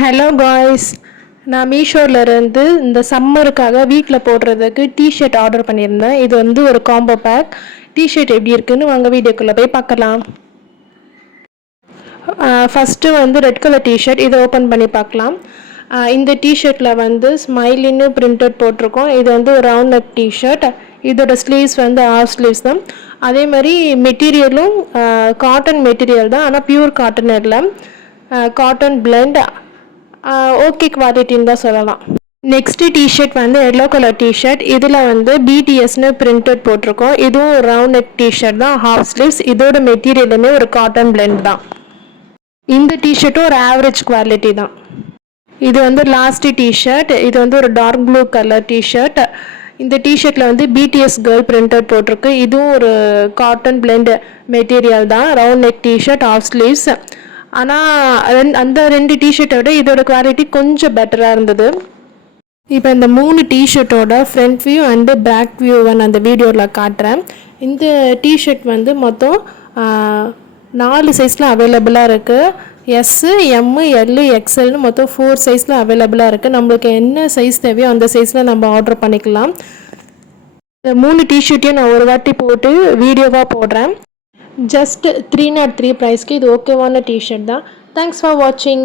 Hello guys, நான் மீஷோலேருந்து இந்த சம்மருக்காக வீட்டில் போடுறதுக்கு டிஷர்ட் ஆர்டர் பண்ணியிருந்தேன். இது வந்து ஒரு காம்போ பேக். டிஷர்ட் எப்படி இருக்குன்னு வாங்க வீடியோக்குள்ளே போய் பார்க்கலாம். ஃபஸ்ட்டு வந்து ரெட் கலர் டிஷர்ட், இதை ஓப்பன் பண்ணி பார்க்கலாம். இந்த டிஷர்ட்டில் வந்து ஸ்மைலின்னு பிரிண்டட் போட்டிருக்கோம். இது வந்து ஒரு ரவுண்ட் நெக் டிஷர்ட். இதோட ஸ்லீவ்ஸ் வந்து ஆஃப் ஸ்லீவ்ஸ் தான். அதே மாதிரி மெட்டீரியலும் காட்டன் மெட்டீரியல் தான், ஆனால் பியூர் காட்டன் இல்லை, காட்டன் பிளெண்ட். ஓகே குவாலிட்டின்னு தான் சொல்லலாம். நெக்ஸ்ட்டு டிஷர்ட் வந்து எல்லோ கலர் டிஷர்ட். இதில் வந்து பிடிஎஸ்னு பிரிண்டட் போட்டிருக்கோம். இதுவும் ஒரு ரவுண்ட் நெக் டிஷர்ட் தான், ஹாஃப் ஸ்லீவ்ஸ். இதோட மெட்டீரியலுமே ஒரு காட்டன் பிளெண்ட் தான். இந்த டிஷர்ட்டும் ஒரு ஆவரேஜ் குவாலிட்டி தான். இது வந்து லாஸ்ட் டிஷர்ட். இது வந்து ஒரு டார்க் ப்ளூ கலர் டிஷர்ட். இந்த டிஷர்ட்டில் வந்து பிடிஎஸ் கேர்ள் பிரிண்டட் போட்டிருக்கு. இதுவும் ஒரு காட்டன் பிளெண்ட் மெட்டீரியல் தான், round neck tshirt, half sleeves. ஆனால் அந்த ரெண்டு டிஷர்ட்டை விட இதோட குவாலிட்டி கொஞ்சம் பெட்டராக இருந்தது. இப்போ இந்த 3 டிஷர்ட்டோட ஃப்ரண்ட் வியூ அண்டு பேக் வியூவை நான் அந்த வீடியோவில் காட்டுறேன். இந்த டிஷர்ட் வந்து மொத்தம் 4 சைஸில் அவைலபிளாக இருக்குது. எஸ்ஸு, எம்மு, எல்லு, எக்ஸ்எல்னு மொத்தம் 4 சைஸில் அவைலபிளாக இருக்குது. நம்மளுக்கு என்ன சைஸ் தேவையோ அந்த சைஸில் நம்ம ஆர்டர் பண்ணிக்கலாம். இந்த 3 டிஷர்ட்டையும் நான் ஒரு வாட்டி போட்டு வீடியோவாக போடுறேன். ஜஸ்ட் 303 ப்ரைஸ்க்கு இது ஓகேவான டிஷர்ட் தான். தேங்க்ஸ் ஃபார் வாட்சிங்.